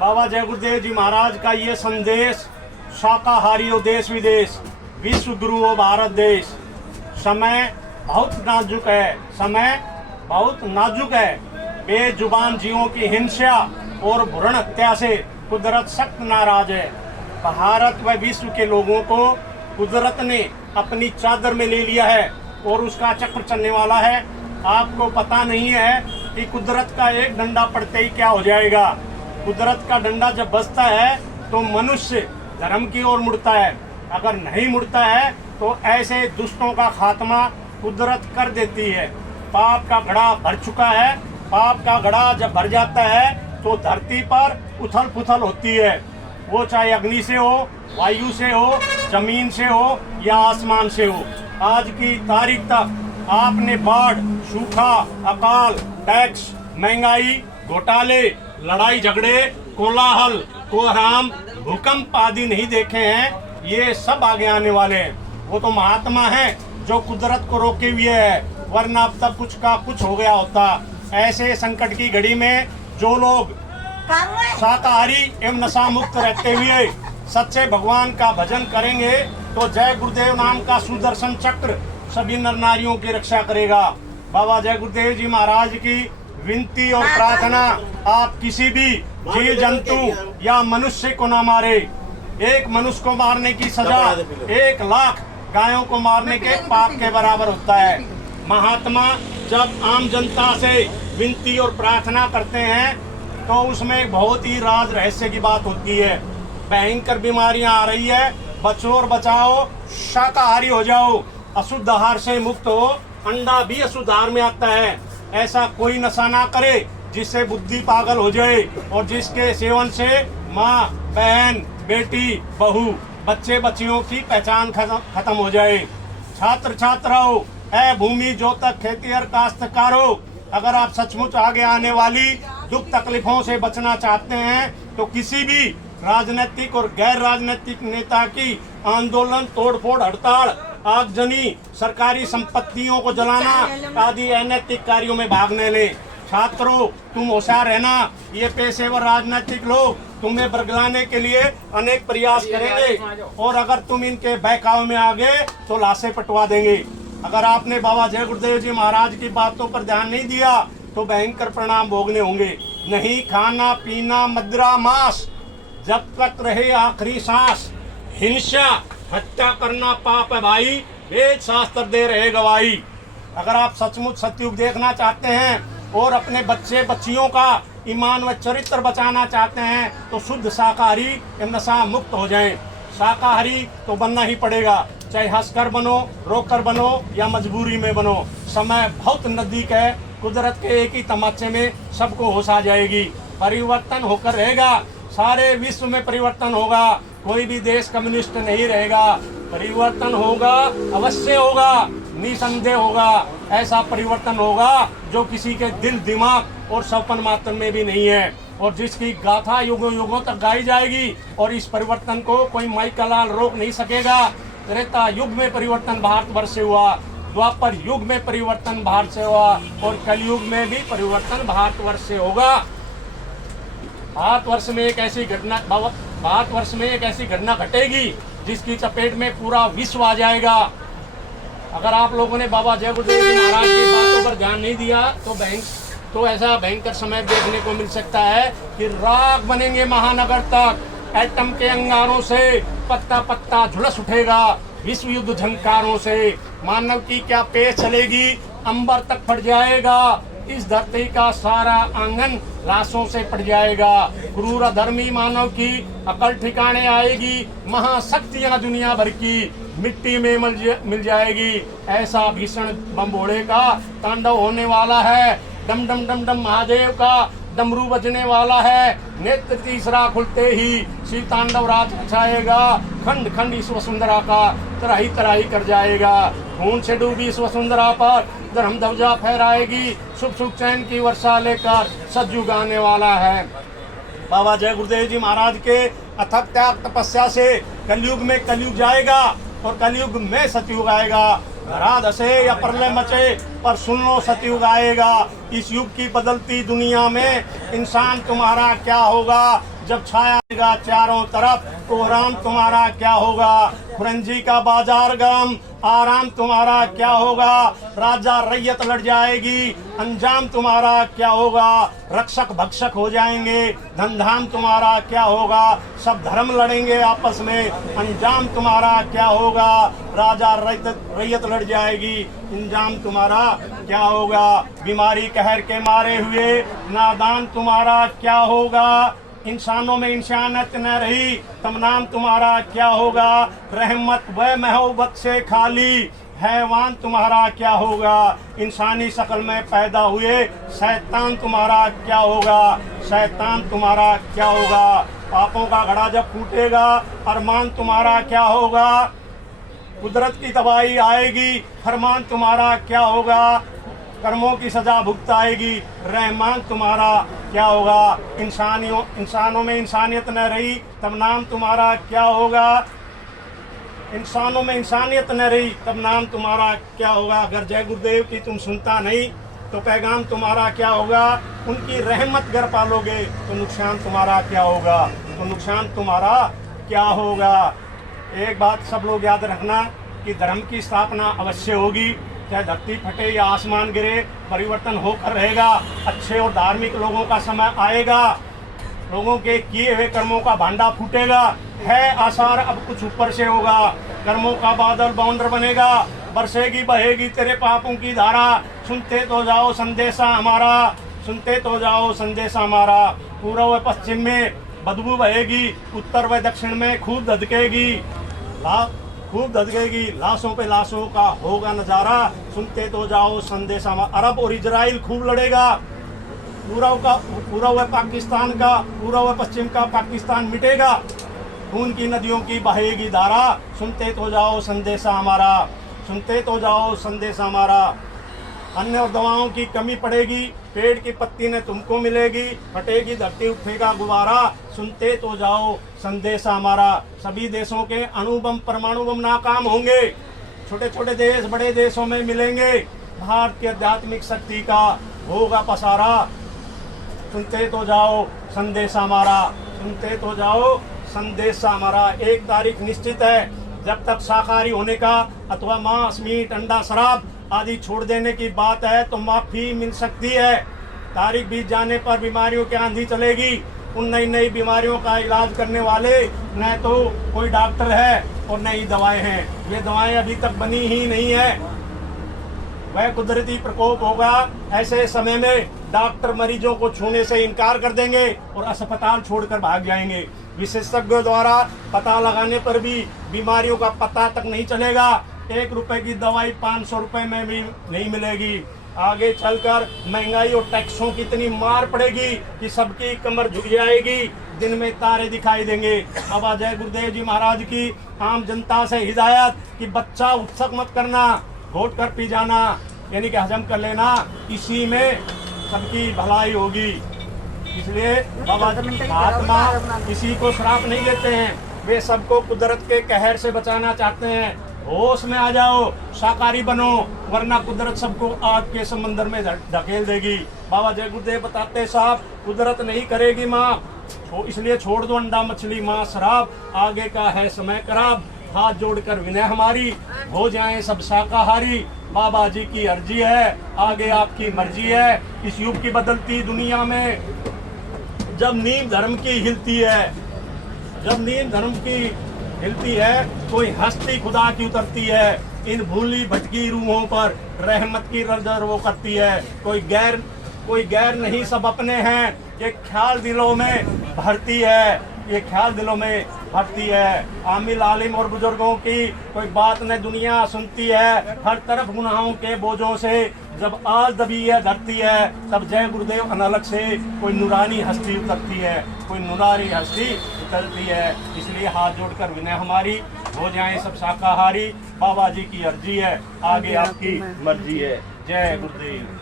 बाबा जय गुरुदेव जी महाराज का ये संदेश शाकाहारी हो देश विदेश, विश्व गुरु हो भारत देश। समय बहुत नाजुक है, समय बहुत नाजुक है। बेजुबान जीवों की हिंसा और भ्रूण हत्या से कुदरत सख्त नाराज है। भारत व विश्व के लोगों को कुदरत ने अपनी चादर में ले लिया है और उसका चक्र चलने वाला है। आपको पता नहीं है कि कुदरत का एक डंडा पड़ते ही क्या हो जाएगा। कुदरत का डंडा जब बजता है तो मनुष्य धर्म की ओर मुड़ता है, अगर नहीं मुड़ता है तो ऐसे दुष्टों का खात्मा कुदरत कर देती है। पाप का घड़ा भर चुका है। पाप का घड़ा जब भर जाता है तो धरती पर उथल पुथल होती है, वो चाहे अग्नि से हो, वायु से हो, जमीन से हो या आसमान से हो। आज की तारीख तक आपने बाढ़, सूखा, अकाल, टैक्स, महंगाई, घोटाले, लड़ाई झगड़े, कोलाहल, कोहराम, भूकंप आदि नहीं देखे हैं। ये सब आगे आने वाले हैं। वो तो महात्मा हैं जो कुदरत को रोके हुए है, वरना अब तक कुछ का कुछ हो गया होता। ऐसे संकट की घड़ी में जो लोग शाकाहारी एवं नशा मुक्त रहते हुए सच्चे भगवान का भजन करेंगे तो जय गुरुदेव नाम का सुदर्शन चक्र सभी नर नारियों की रक्षा करेगा। बाबा जय गुरुदेव जी महाराज की विनती और प्रार्थना, आप किसी भी जीव जंतु या मनुष्य को ना मारे। एक मनुष्य को मारने की सजा 1 लाख गायों को मारने के पाप के बराबर होता है। महात्मा जब आम जनता से विनती और प्रार्थना करते हैं तो उसमें बहुत ही राज रहस्य की बात होती है। भयंकर बीमारियां आ रही है, बचो और बचाओ, शाकाहारी हो जाओ, अशुद्ध आहार से मुक्त हो। अंडा भी अशुद्ध आहार में आता है। ऐसा कोई नशा ना करे जिससे बुद्धि पागल हो जाए और जिसके सेवन से माँ, बहन, बेटी, बहू, बच्चे बच्चियों की पहचान खत्म हो जाए। छात्र छात्राओं, ऐ भूमि जो तक खेती और काश्तकारों, अगर आप सचमुच आगे आने वाली दुख तकलीफों से बचना चाहते हैं तो किसी भी राजनीतिक और गैर राजनीतिक नेता की आंदोलन, तोड़फोड़, हड़ताल, आगजनी, सरकारी संपत्तियों को जलाना आदि अनैतिक कार्यों में भाग न ले। छात्रों, तुम होशियार रहना। ये पेशेवर राजनीतिक लोग तुम्हें बरगलाने के लिए अनेक प्रयास करेंगे और अगर तुम इनके बहकावे में आ गए तो लाशें पटवा देंगे। अगर आपने बाबा जय गुरुदेव जी महाराज की बातों पर ध्यान नहीं दिया तो भयंकर परिणाम भोगने होंगे। नहीं खाना पीना मदिरा मांस, जब तक रहे आखिरी सांस। हिंसा, हत्या करना पाप है भाई, वेद शास्त्र दे रहे गवाही। अगर आप सचमुच सतयुग देखना चाहते हैं और अपने बच्चे बच्चियों का ईमान व चरित्र बचाना चाहते हैं तो शुद्ध शाकाहारी एवं नशा मुक्त हो जाएं। शाकाहारी तो बनना ही पड़ेगा, चाहे हंसकर बनो, रोककर बनो या मजबूरी में बनो। समय बहुत नजदीक है। कुदरत के एक ही तमाचे में सबको होश आ जाएगी। परिवर्तन होकर रहेगा, सारे विश्व में परिवर्तन होगा। कोई भी देश कम्युनिस्ट नहीं रहेगा। परिवर्तन होगा, अवश्य होगा, निसंदेह होगा। ऐसा परिवर्तन होगा जो किसी के दिल, दिमाग और सपन मात्र में भी नहीं है और जिसकी गाथा युगों युगों तक गाई जाएगी। और इस परिवर्तन को कोई माइकलाल रोक नहीं सकेगा। त्रेता युग में परिवर्तन भारतवर्ष से हुआ, द्वापर युग में परिवर्तन भारत से हुआ और कलयुग में भी परिवर्तन भारतवर्ष से होगा। भारतवर्ष में एक ऐसी घटना घटेगी जिसकी चपेट में पूरा विश्व आ जाएगा। अगर आप लोगों ने बाबा जय गुरुदेव जी महाराज की बातों पर ध्यान नहीं दिया तो ऐसा भयंकर समय देखने को मिल सकता है कि राख बनेंगे महानगर तक। एटम के अंगारों से पत्ता पत्ता झुलस उठेगा। विश्व युद्ध झंकारों से मानव की क्या पेश चलेगी, अंबर तक फट जाएगा। इस धरती का सारा आंगन लाशों से पड़ जाएगा। क्रूर अधर्मी मानव की अकल ठिकाने आएगी। महाशक्तियां दुनिया भर की मिट्टी में मिल जाएगी। ऐसा भीषण बम्बोड़े का तांडव होने वाला है। डम डम डम डम महादेव का डमरू बजने वाला है। नेत्र तीसरा खुलते ही श्री तांडव राज रचाएगा। खंड खंड इस वसुंधरा का तराही तराही कर जाएगा। खून से डूबी इस वसुंधरा पर धर्म ध्वजा फहराएगी। सुख सुख चैन की वर्षा लेकर सतयुग आने वाला है। बाबा जय गुरुदेव जी महाराज के अथक त्याग तपस्या से कलयुग में कलयुग जाएगा और कलयुग में सतयुग आएगा। धरा धसे या प्रलय मचे पर सुन लो सतयुग आएगा। इस युग की बदलती दुनिया में इंसान तुम्हारा क्या होगा जब छाया चारों तरफ, कोहराम तुम्हारा क्या होगा, फुरंजी का बाजार गम, आराम तुम्हारा क्या होगा, राजा रैयत लड़ जाएगी, अंजाम तुम्हारा क्या होगा, रक्षक भक्षक हो जाएंगे, धनधाम तुम्हारा क्या होगा, सब धर्म लड़ेंगे आपस में, अंजाम तुम्हारा क्या होगा, राजा रैयत लड़ जाएगी, अंजाम तुम्हारा क्या होगा, बीमारी कहर के मारे हुए नादान तुम्हारा क्या होगा, इंसानों में इंसानियत न रही तब नाम तुम्हारा क्या होगा, रहमत व मोहब्बत से खाली हैवान तुम्हारा क्या होगा, इंसानी शक्ल में पैदा हुए शैतान तुम्हारा क्या होगा, शैतान तुम्हारा क्या होगा, पापों का घड़ा जब फूटेगा अरमान तुम्हारा क्या होगा, कुदरत की तबाही आएगी फरमान तुम्हारा क्या होगा, कर्मों की सजा भुगताएगी रहमान तुम्हारा क्या होगा, इंसानों में इंसानियत न रही तब नाम तुम्हारा क्या होगा, इंसानों में इंसानियत न रही तब नाम तुम्हारा क्या होगा, अगर जय गुरुदेव की तुम सुनता नहीं तो पैगाम तुम्हारा क्या होगा, उनकी रहमत घर पालोगे तो नुकसान तुम्हारा क्या होगा, तो नुकसान तुम्हारा क्या होगा। एक बात सब लोग याद रखना कि धर्म की स्थापना अवश्य होगी, चाहे धरती फटे या आसमान गिरे, परिवर्तन होकर रहेगा, अच्छे और धार्मिक लोगों का समय आएगा, लोगों के किए हुए कर्मों का भांडा फूटेगा, है आसार अब कुछ ऊपर से होगा, कर्मों का बादल बाउंडर बनेगा, बरसेगी बहेगी तेरे पापों की धारा, सुनते तो जाओ संदेशा हमारा, सुनते तो जाओ संदेशा हमारा, पूर्व व पश्चिम में बदबू बहेगी, उत्तर व दक्षिण में खूब धधकेगी, लाशों पे लाशों का होगा नजारा, सुनते तो जाओ संदेशा। अरब और इजराइल खूब लड़ेगा, पूर्व व पाकिस्तान का, पूर्व व पश्चिम का पाकिस्तान मिटेगा, खून की नदियों की बहेगी धारा, सुनते तो जाओ संदेशा हमारा, सुनते तो जाओ संदेशा हमारा। अन्य और दवाओं की कमी पड़ेगी, पेड़ की पत्ती ने तुमको मिलेगी, फटेगी धरती उठेगा गुब्बारा, सुनते तो जाओ संदेशा हमारा। सभी देशों के अणु बम परमाणु बम नाकाम होंगे, छोटे छोटे देश बड़े देशों में मिलेंगे, भारत की आध्यात्मिक शक्ति का होगा पसारा, सुनते तो जाओ संदेशा हमारा, सुनते तो जाओ संदेशा हमारा। एक तारीख निश्चित है, जब तक शाकाहारी होने का अथवा मांस मीट अंडा शराब आदि छोड़ देने की बात है तो माफी मिल सकती है। तारीख बीत जाने पर बीमारियों की आंधी चलेगी, उन नई नई बीमारियों का इलाज करने वाले न तो कोई डॉक्टर है और न ही दवाएं हैं, ये दवाएं अभी तक बनी ही नहीं है। वह कुदरती प्रकोप होगा, ऐसे समय में डॉक्टर मरीजों को छूने से इनकार कर देंगे और अस्पताल छोड़कर भाग जाएंगे। विशेषज्ञों द्वारा पता लगाने पर भी बीमारियों का पता तक नहीं चलेगा। 1 रुपए की दवाई 500 रुपए में भी नहीं मिलेगी। आगे चलकर महंगाई और टैक्सों की इतनी मार पड़ेगी कि सबकी कमर झुक जाएगी, दिन में तारे दिखाई देंगे। बाबा जय गुरुदेव जी महाराज की आम जनता से हिदायत कि बच्चा उत्सुक मत करना, घोट कर पी जाना, यानी कि हजम कर लेना, इसी में सबकी भलाई होगी। इसलिए बाबा महात्मा किसी को श्राप नहीं देते हैं, वे सबको कुदरत के कहर से बचाना चाहते हैं। होश में आ जाओ, शाकाहारी बनो, वरना कुदरत सबको आग के समंदर में धकेल देगी। बाबा जय गुरुदेव बताते साहब, कुदरत नहीं करेगी माँ, इसलिए छोड़ दो अंडा मछली मांस शराब, आगे का है समय खराब। हाथ जोड़कर विनय हमारी, हो जाएं सब शाकाहारी। बाबा जी की अर्जी है, आगे आपकी मर्जी है। इस युग की बदलती दुनिया में जब नींव धर्म की हिलती है, जब नींव धर्म की हिलती है, कोई हस्ती खुदा की उतरती है। इन भूली भटकी रूहों पर रहमत की नजर वो करती है। कोई गैर नहीं, सब अपने हैं, ये ख्याल दिलों में भरती है, ये ख्याल दिलों में भरती है। आमिल आलिम और बुजुर्गों की कोई बात न दुनिया सुनती है, हर तरफ गुनाहों के बोझों से जब आज दबी है धरती है, तब जय गुरुदेव अनलग से कोई नूरानी हस्ती उतरती है, कोई नूरानी हस्ती उतरती है। इसलिए हाथ जोड़कर विनय हमारी, हो जाएं सब शाकाहारी। बाबा जी की अर्जी है, आगे आपकी मर्जी है। जय गुरुदेव।